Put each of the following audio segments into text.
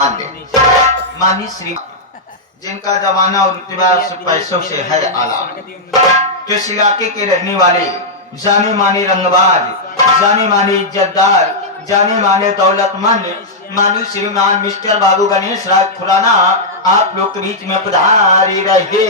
मानी श्री जिनका जमाना और रुतबा पैसों से है आला, तो इस इलाके के रहने वाले जाने माने रंगबाज, जाने माने इज्जतदार, जाने माने दौलतमंद मानी श्रीमान मिस्टर बाबू गणेश राज खुराना आप लोग के बीच में पधारे रहे।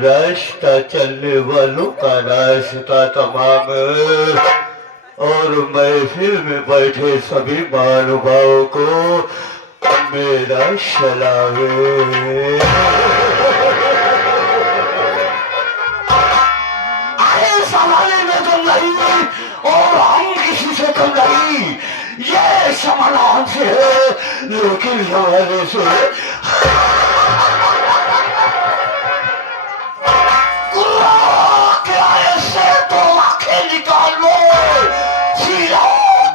रास्ता चलने वालों का रास्ता तमाम और महफिल में बैठे सभी महानुभावों को मेरा सलाम। अरे जमाने में तो नहीं और हम किसी से कम नहीं, ये समाधान से है लेकिन जमाने से निकाल लो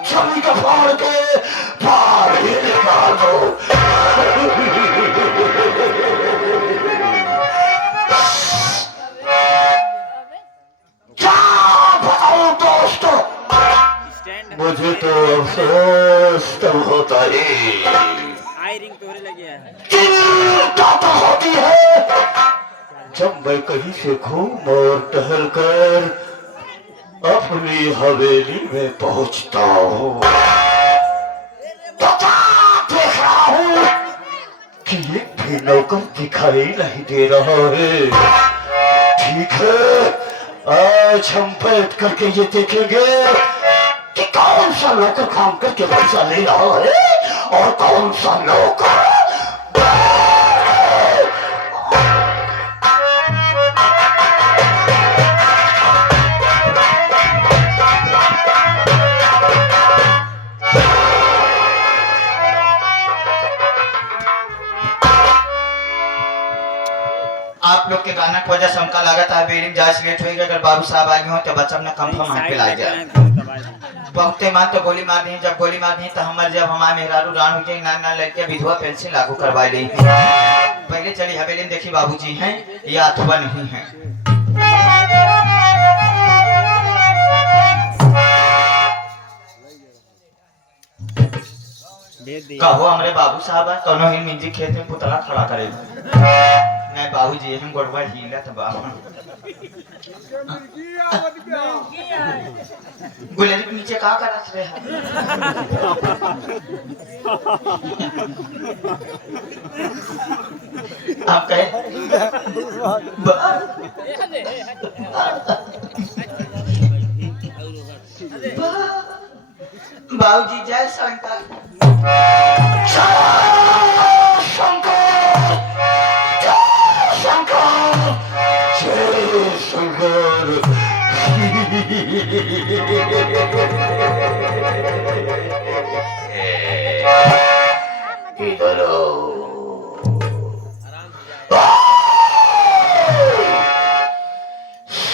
छवि का फाड़ के फाड़ ही निकाल दो। क्या बताओ दोस्तों, मुझे तो अफसोस तब होता है, चिंता तो होती है जब मैं कहीं से घूम और टहल कर अपनी हवेली में पहुंचता हूँ तो देख रहा हूँ कि एक भी नौकर दिखाई नहीं दे रहा है। ठीक है, आज हम बैठ करके ये देखेंगे कि कौन सा नौकर काम करके पैसा ले रहा है और कौन सा नौकर आप लोग के गाना की वजह से हमका लागत है बेरिंग जांच लेट होगी। अगर बाबू साहब आगे हो तो बच्चा अपना कंफर्म हाथ पे ला जाए। बहुते मान तो गोली मार दी, जब गोली मार दी तो हमारे जब हमारे मेहरारू रान हो जाए ना लड़के विधवा पेंशन लागू करवा दी। पहले चली हवेली देखी बाबूजी हैं या अथवा नहीं है। कहो हमारे बाबू साहब कौनो ही मिंजी खेत में पुतला खड़ा करे नहीं बाबूजी हम गोड़वा हीला त बाबू गुलेरी के नीचे का करत रहे आप कहे बाबूजी जय शंकर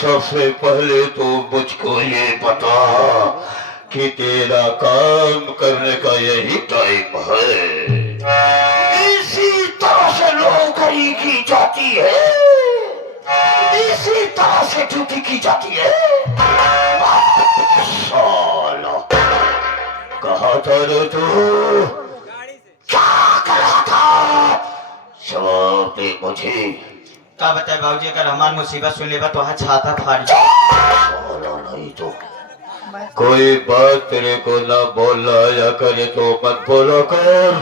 सबसे पहले तो मुझको ये बता कि तेरा काम करने का यही टाइम है। इसी तरह से नौकरी की जाती है, इसी तरह से ड्यूटी की जाती है। साला कहा था रे तू, क्या कर रहा था, जवाब दे मुझे। क्या बताए बाबूजी, अगर हमारी मुसीबत सुन लेगा तो छाता फाड़ नहीं तो कोई बात तेरे को ना बोला या करे तो मत बोला कर,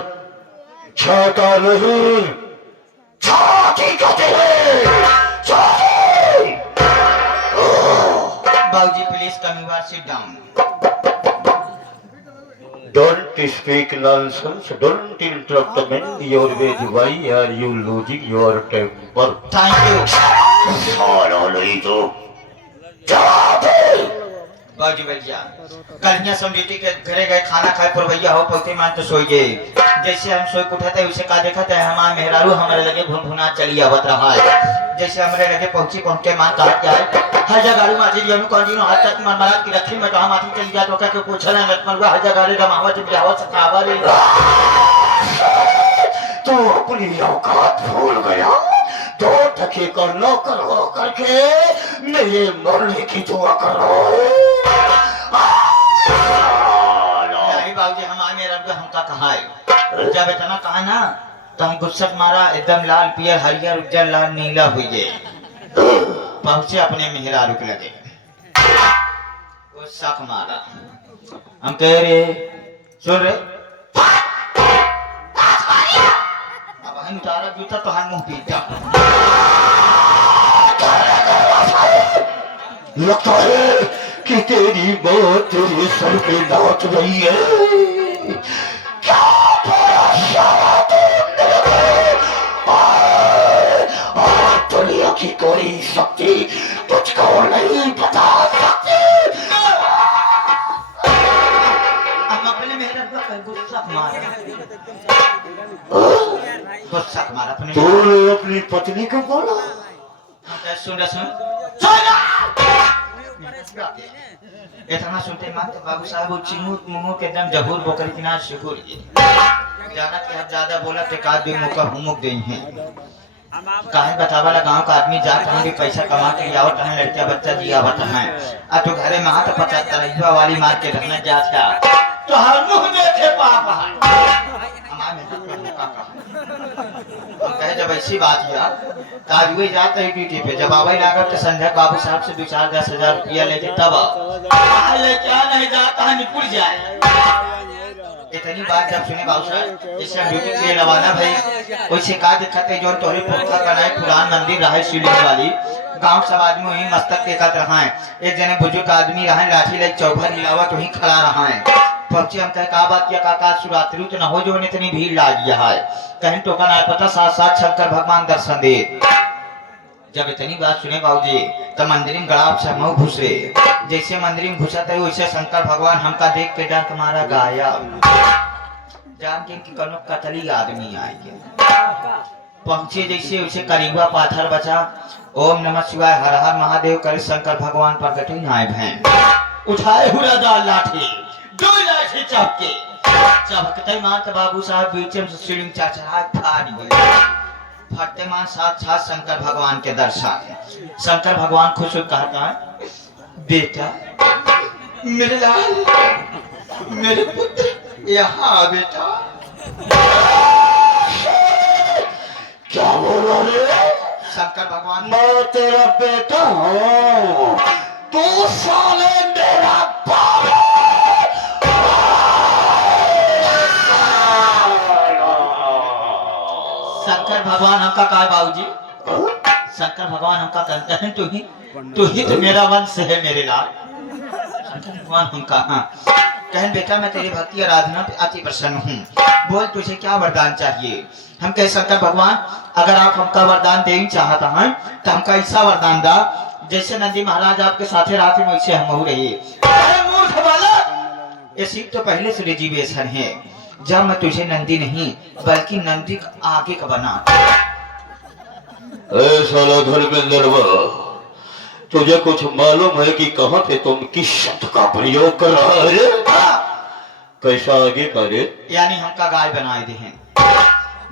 छाता नहीं Please come you are sit down. Don't speak nonsense. Don't interrupt me. Your way. Why are you losing your temper? Thank you. साला नहीं तो बाजी भैया कलिया समझी के घरे गए खाना खाए पर भैया हो पौते मान तो सोई गए जैसे हम सोई उठते उसे का देखा है हमारे मेहरारू हमारे लगे भुनभुना चली आवत रहा है जैसे हमारे लगे पहुंची पहुंच के मां काट के आए हर जगह गाड़ी माटी दिया नु कौन हाथ तक मार महाराज की रखी में कहां माटी चली जा तो क्या के पूछना मत मरवा हर जगह गाड़ी रमावा जब जावा सकावा रे तो अपनी औकात भूल गया दो टके का नौकर हो करके मेरे मरने की दुआ करो नहीं बाबूजी हमारे मेरा हमका कहा है जब इतना कहा ना तो हम गुस्सा मारा एकदम लाल पियर हरियर उज्जर लाल नीला हुई गए पहुंचे अपने मेहरारू के लगे गुस्सा मारा हम कह रहे सुन रहे अब हम तारा जूता तो हम मुंह पीटा लगता है कि तेरी मौत तेरे सर पे लौट रही है क्या दुनिया की कोई शक्ति तुझको नहीं बता सकती हम अपने मेहरारू का गुस्सा मारा गुस्सा मारा अपने तूने अपनी पत्नी को बोला सुन इतना सुनते मां तो बाबू साहब चिंगू मुंह के एकदम जबूर बोकर किनार शुक्र ज्यादा क्या ज्यादा बोला तो का दे मौका हुमुक गई हैं काहे बतावाला गांव का आदमी जात हम भी पैसा कमा के आवत है लड़का बच्चा जी आवत है आ तो घरे में हाथ 75 रुपया वाली मार के रखना जाता तो हर मुंह देखे पापा कहे जब ऐसी बात है तो आज वही जाते है ड्यूटी पे जब आवाई लागत तो संध्या बाबू साहब से 2-4-10,000 रुपया लेके तब क्या नहीं जाता है निपुट जाए इतनी बात जब सुने बाबू साहब जैसे हम ड्यूटी के लिए रवाना भाई वैसे का दिक्कत है जो तोहरे पोखरा बनाए पुरान मंदिर रहे शिवलिंग वाली गांव सब आदमी वही मस्तक टेकत रहा है एक जने बुजुर्ग आदमी रहा लाठी ले चौभर हिलावत वही खड़ा रहा है पहुंचे हम कहे का बात किया काका शिवरात्रि तो न हो जो इतनी भीड़ लाग गया है कहीं टोकन आया पता साथ साथ शंकर भगवान दर्शन दे जब इतनी बात सुने बाबूजी तो मंदिर में गड़ाप से हम घुसे जैसे मंदिर में घुसा था वैसे शंकर भगवान हमका देख के डर मारा गाया जान के कि कनो कतली आदमी आए पहुंचे जैसे वैसे करीबा पाथर बचा ओम नमः शिवाय हर हर महादेव करे शंकर भगवान प्रकट ही आए भैं उठाए हुआ दाल लाठी दो लाठी चपके चपकते मान तो बाबू साहब बीच में सीढ़ी चढ़ा फाड़ गए फटते मान साक्षात शंकर भगवान के दर्शन शंकर भगवान खुश हो कहता है बेटा मेरे लाल मेरे पुत्र यहाँ बेटा क्या बोला रे शंकर भगवान मैं तेरा बेटा हूँ तू साले मेरा बाप शंकर भगवान हमका कहा बाबूजी शंकर भगवान हमका कहते हैं तू ही तो मेरा वंश है मेरे लाल शंकर भगवान हमका हाँ कहन बेटा मैं तेरी भक्ति आराधना पे अति प्रसन्न हूँ बोल तुझे क्या वरदान चाहिए हम कहे शंकर भगवान अगर आप हमका वरदान दे चाहता है तो हमका ऐसा वरदान दा जैसे नंदी महाराज आपके साथ रात में वैसे हम रहिए मूर्ख बालक ये सीट तो पहले से रिजर्वेशन है जब मैं तुझे नंदी नहीं बल्कि नंदी आगे का बना साला धर्मेंद्र तुझे कुछ मालूम है कि कहाँ पे तुम किस शब्द का प्रयोग कर रहा है कैसा आगे करे यानी हमका गाय बनाए दे हैं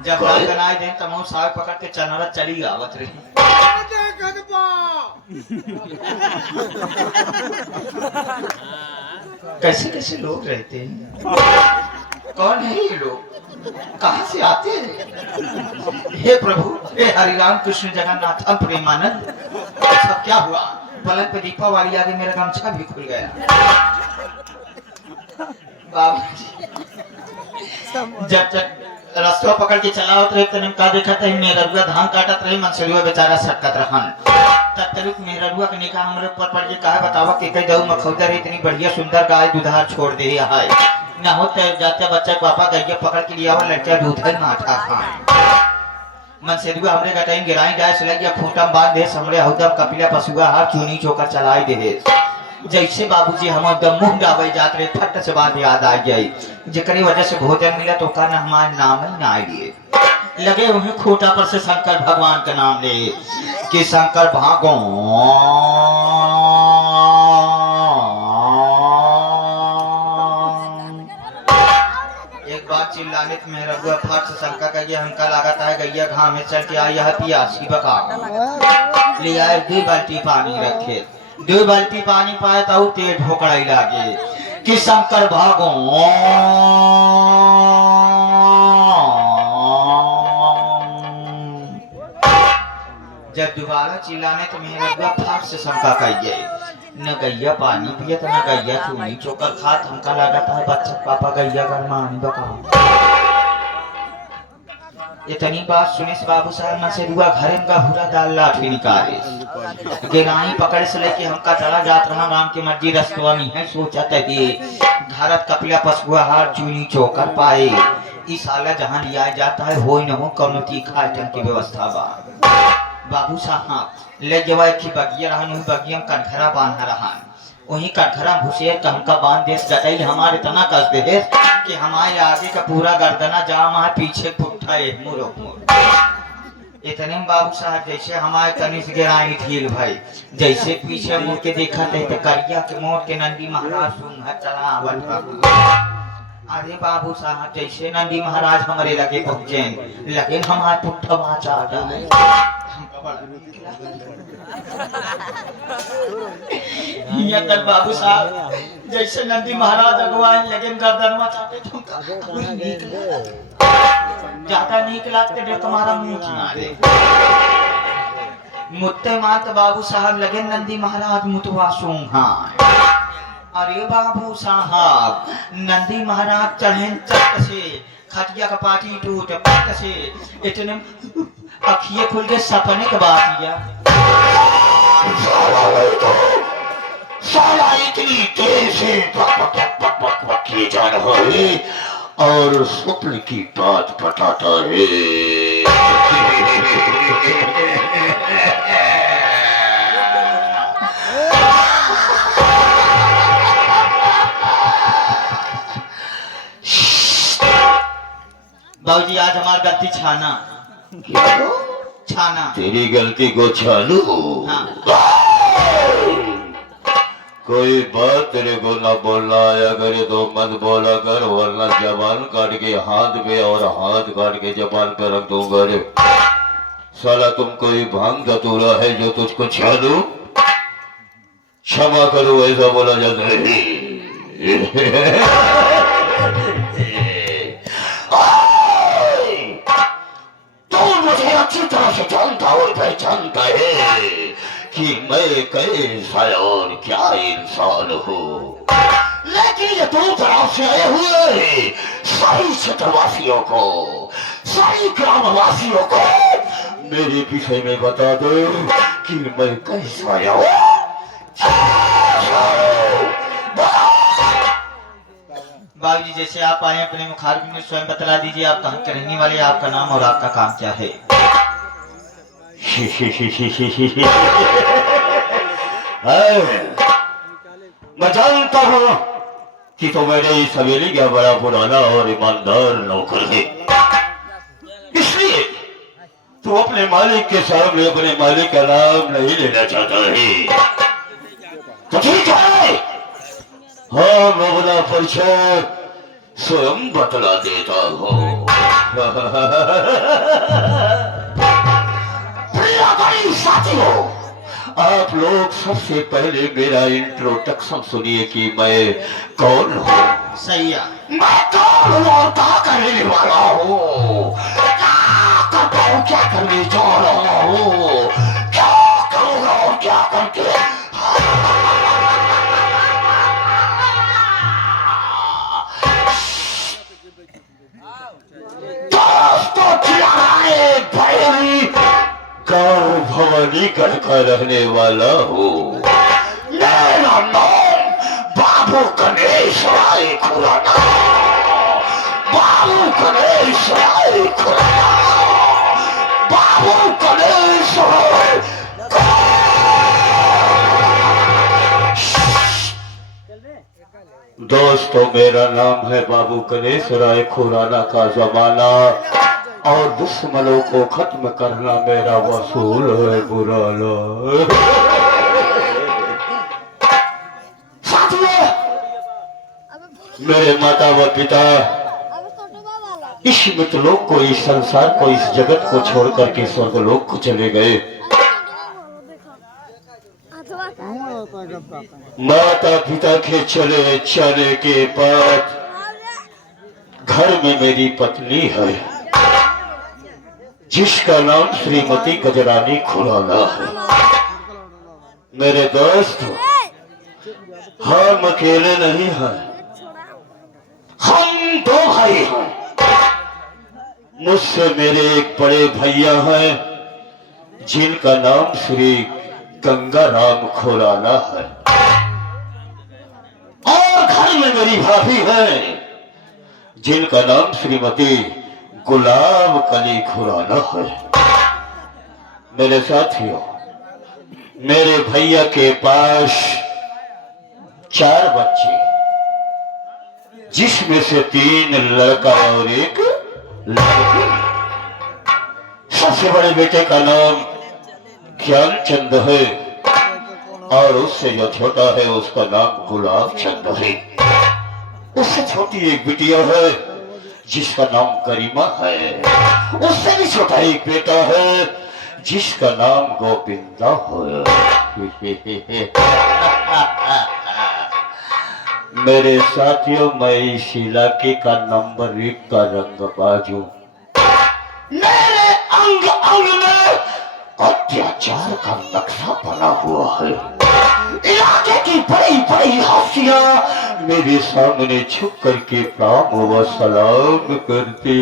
जब गाय बनाए दे तब हम साग पकड़ के चनारा चली आवत रही कैसे कैसे लोग रहते हैं कौन है ये लोग कहाँ से आते हैं हे प्रभु हे हरिराम कृष्ण जगन्नाथ हम प्रेमानंद सब क्या हुआ पलक पे दीपावली आ गई मेरा गमछा भी खुल गया जब तक रास्ता पकड़ के चला होते रहे का देखा था मेरा धान काटत रही मनसुरिया बेचारा सटकत रहन तत्तरुक मेहरुआ के निकाह हमरे ऊपर पड़ के कहा बतावा के कई दऊ मखौदर इतनी बढ़िया सुंदर गाय दुधार छोड़ दे है ना होते जाते बच्चा के पापा गैया पकड़ के लिया हुआ लड़का दूध है माठा खाए मन से दुआ हमरे गटाइन गिराई जाए से गया खूंटा बांध दे हमरे हौदम कपिला पशुआ हाथ चूनी चोकर चलाई दे जैसे बाबूजी हम एकदम मुंह डाबे जात रहे फट से बात याद आ गई जेकरी वजह से भोजन मिला तो का हमारे नाम ही ना लिए लगे उन्हें खोटा पर से शंकर भगवान का नाम ले कि शंकर भागो एक बात चिल्लाने में रघुआ फट से शंकर का ये हमका लागता है गैया घाम में चल के आई है पियासी बका ले आए 2 बाल्टी पानी रखे 2 बाल्टी पानी पाए तो तेल ढोकड़ाई लागे कि शंकर भागो जब दोबारा चिल्लाने तो मेरे रघुआ फाट से शंका कहिए न गैया पानी पिए तो न गैया चूनी चोकर खात हमका लागता है बच्चा पापा गैया घर मानी बका इतनी बात सुने से बाबू साहब मन से रुआ घरे का हुरा दाल लाठी निकाले गेराई पकड़ से लेके हमका चला जात रहा राम के मर्जी रस्तवानी है सोचा था कि भारत कपिला पशुआ हार चूनी चोकर पाए इस साला जहाँ लिया जाता है हो न हो कौन तीखा आइटम की व्यवस्था बा बाबू साहब ले जवा की बगिया रहन वही बगिया कटघरा बांधा रहन वही कटघरा भुसेर का हमका बांध देश गटैल हमारे तना कस दे कि हमारे आगे का पूरा गर्दना जाम है पीछे पुट्ठा है मुरो मुर इतने बाबू साहब जैसे हमारे कनिष्ठ गिराई थील भाई जैसे पीछे मुड़ के देखा थे तो करिया के मोड़ के नंदी महाराज सुन चला आवत अरे बाबू साहब जैसे नंदी महाराज हमारे लगे पहुंचे लेकिन हमारे पुट्ठा बाचा बाबू साहब जैसे नंदी महाराज अगवान लगे गर्दन में चाटे ज्यादा नीक लागते दे तुम्हारा मुंह ना दे मुत्ते मात बाबू साहब लगे नंदी महाराज मुतवा सूंघा अरे बाबू साहब नंदी महाराज चढ़े चट से खटिया का पाटी टूट पट से इतने अखिए खुल के सपने के बात किया साला इतनी देर से बक किए जा रहा है और स्वप्न की बात बताता है बाबूजी आज हमारी गलती छाना छाना तेरी गलती को छानू हाँ। कोई बात तेरे को ना बोलना आया करे तो मत बोला कर वरना जबान काट के हाथ पे और हाथ काट के जबान पे रख दूंगा रे साला तुम कोई भांग धतूरा है जो तुझको छानू क्षमा करो ऐसा बोला जाता है मुझे अच्छी तरह से जानता और पहचानता है कि मैं कैसा और क्या इंसान हूँ लेकिन ये 2 तरफ से आए हुए सारी क्षेत्रवासियों को सारी ग्रामवासियों को मेरे विषय में बता दो कि मैं कैसा बाबूजी जैसे आप आए अपने मुखारबिन में स्वयं बतला दीजिए आप कहाँ के रहने वाले आपका नाम और आपका काम क्या है मैं जानता हूँ कि तो मेरे इस हवेली का बड़ा पुराना और ईमानदार नौकर है इसलिए तू अपने मालिक के सामने अपने मालिक का नाम नहीं लेना चाहता है तो ठीक है हाँ मैं अपना परिचय स्वयं बतला देता हूँ साथियों आप लोग सबसे पहले मेरा इंट्रोडक्शन सुनिए कि मैं कौन हूँ सही है मैं कौन हूँ और क्या करने वाला हूँ क्या करने जा रहा हूँ क्या करूँगा और क्या करके दोस्तों चिल्लाए भैरी गांव भवानीगढ़ का रहने वाला हूँ। मेरा नाम बाबू गणेश राय खुराना। बाबू गणेश राय खुराना। बाबू गणेश राय। दोस्तों, मेरा नाम है बाबू गणेश राय खुराना का जमाना, और दुश्मनों को खत्म करना मेरा वसूल है बुराना। साथियों, मेरे माता व पिता इस मृतलोक को, इस संसार को, इस जगत को छोड़ करके स्वर्गलोक को चले गए। माता पिता के चले जाने के बाद घर में मेरी पत्नी है, जिसका नाम श्रीमती गजरानी खुराना है। मेरे दोस्त, हम अकेले नहीं हैं, हम दो भाई हैं। मुझसे मेरे एक बड़े भैया हैं, जिनका नाम श्री गंगाराम खुराना है, और घर में मेरी भाभी है, जिनका नाम श्रीमती गुलाब कली खुराना है। मेरे साथियों, मेरे भैया के पास 4 बच्चे, जिसमें से 3 लड़का और 1 लड़की। सबसे बड़े बेटे का नाम ज्ञानचंद है, और उससे जो छोटा है उसका नाम गुलाब चंद है। उससे छोटी एक बिटिया है, जिसका नाम गरिमा है। उससे भी छोटा एक बेटा है, जिसका नाम गोविंदा है। मेरे साथियों, मैं इस इलाके का नंबर 1 का रंगबाज हूं। मेरे अंग अंग में अत्याचार का नक्शा बना हुआ है। इलाके की बड़ी बड़ी हस्तियां मेरे सामने छुप करके प्रणाम व सलाम करती।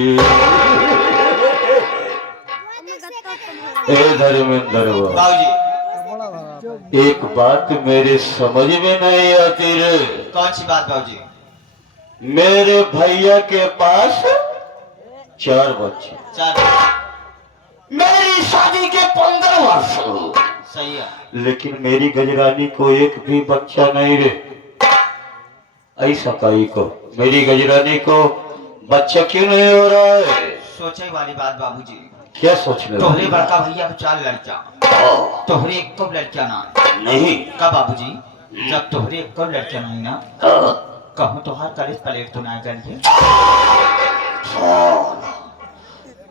ए धर्मेंद्र बाबूजी, एक बात मेरे समझ में नहीं आती रे। कौन सी बात बाबूजी? मेरे भैया के पास 4 बच्चे, 4। मेरी शादी के 15 वर्ष, सही है। लेकिन मेरी गजरानी को एक भी बच्चा नहीं रे। ऐसा काई को, मेरी गजरानी को बच्चा क्यों नहीं हो रहा है? सोचे वाली बात बाबूजी। क्या सोचने वाली? तोहरे बड़का भैया को 4 लड़कियां, तोहरे एक को लड़कियां ना नहीं। का बाबूजी? जब तोहरे एक को लड़कियां नहीं ना, कहूँ तो हर कलेज प्लेट तो ना करिए।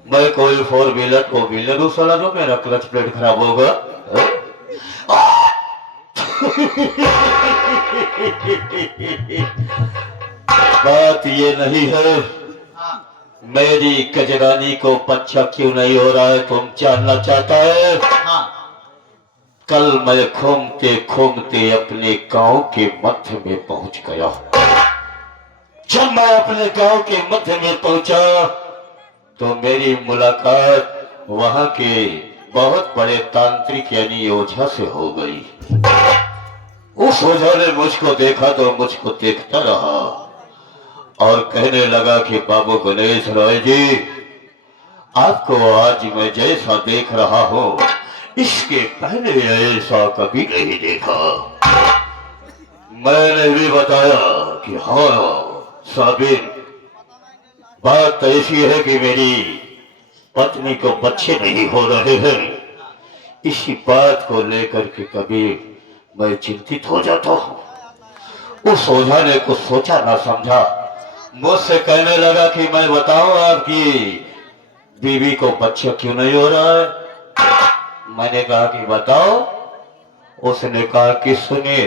मैं कोई 4 व्हीलर को व्हीलर चला दो, मेरा क्लच प्लेट खराब होगा। बात ये नहीं है हाँ। मेरी गजरानी को बच्चा क्यों नहीं हो रहा है, तुम जानना चाहता है? हाँ। कल मैं घूमते घूमते अपने गांव के मध्य में पहुंच गया। जब मैं अपने गांव के मध्य में पहुंचा तो मेरी मुलाकात वहां के बहुत बड़े तांत्रिक यानी ओझा से हो गई। उस ओझा ने मुझको देखा तो मुझको देखता रहा और कहने लगा कि बाबू गणेश राय जी, आपको आज मैं जैसा देख रहा हूं, इसके पहले ऐसा कभी नहीं देखा। मैंने भी बताया कि हाँ साबिर, बात ऐसी है कि मेरी पत्नी को बच्चे नहीं हो रहे हैं। इसी बात को लेकर के कभी मैं चिंतित हो जाता हूँ। उस ओझा ने कुछ सोचा ना समझा, मुझसे कहने लगा कि मैं बताऊं आपकी बीवी को बच्चा क्यों नहीं हो रहा है। मैंने कहा कि बताओ। उसने कहा कि सुनिए,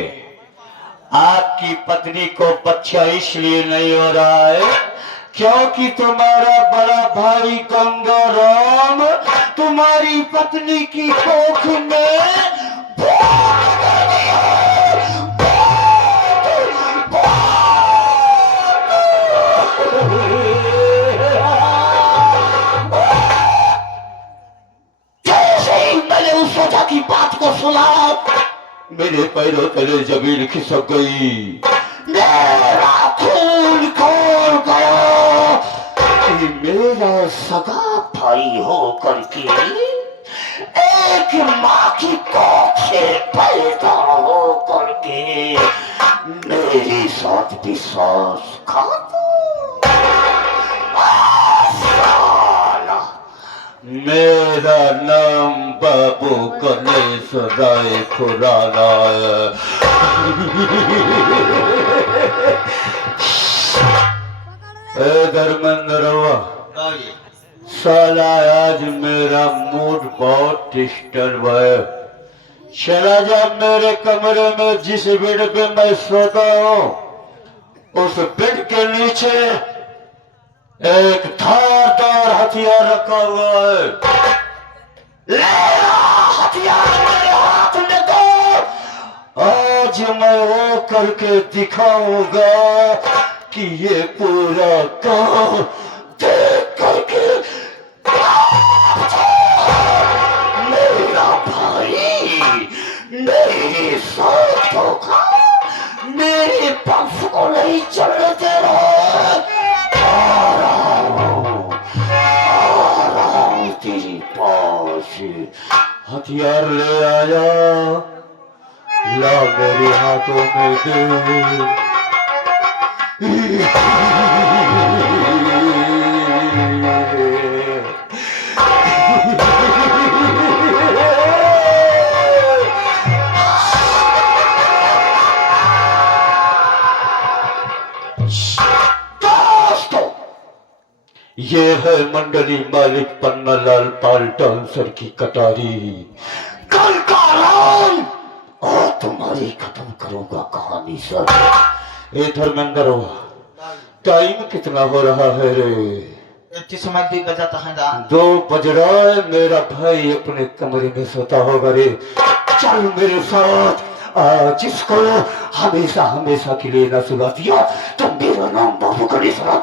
आपकी पत्नी को बच्चा इसलिए नहीं हो रहा है क्योंकि तुम्हारा बड़ा भाई गंगाराम तुम्हारी पत्नी की कोख में जैसे ही सजा की बात को सुना। मेरे पैरों तले जमीन खिसक गई, मेरा खून खोल गया कि मेरा सगा भाई हो करके एक माँ की कोख से पैदा हो करके मेरे साथ विश्वासघात। मेरा नाम बाबू गणेश राय खुराना है। धर्मेंद्र साला आज मेरा मूड बहुत डिस्टर्ब है। चला जा मेरे कमरे में, जिस बेड पे मैं सोता हूँ उस बेड के नीचे एक धारदार हथियार रखा हुआ है। ले आ हथियार मेरे हाथ में दो। आज मैं वो करके दिखाऊंगा कि ये पूरा गांव देख करके मेरा भाई मेरे साथ धोखा मेरे पक्ष को नहीं चलने दे रहा। तेरी पास हथियार ले आया, ला मेरे हाथों में दे। ये है मंडली मालिक पन्नालाल पाल डांसर की कटारी। कल का राम और तुम्हारी खत्म करूंगा कहानी सर। ए धर्मेंद्र, टाइम कितना हो रहा है रे? इतनी समय 2 बजा है दा। 2 बज रहा है। मेरा भाई अपने कमरे में सोता होगा रे। चल मेरे साथ। जिसको हमेशा हमेशा के लिए न सुला दिया तो मेरा नाम बाबू गणेश राय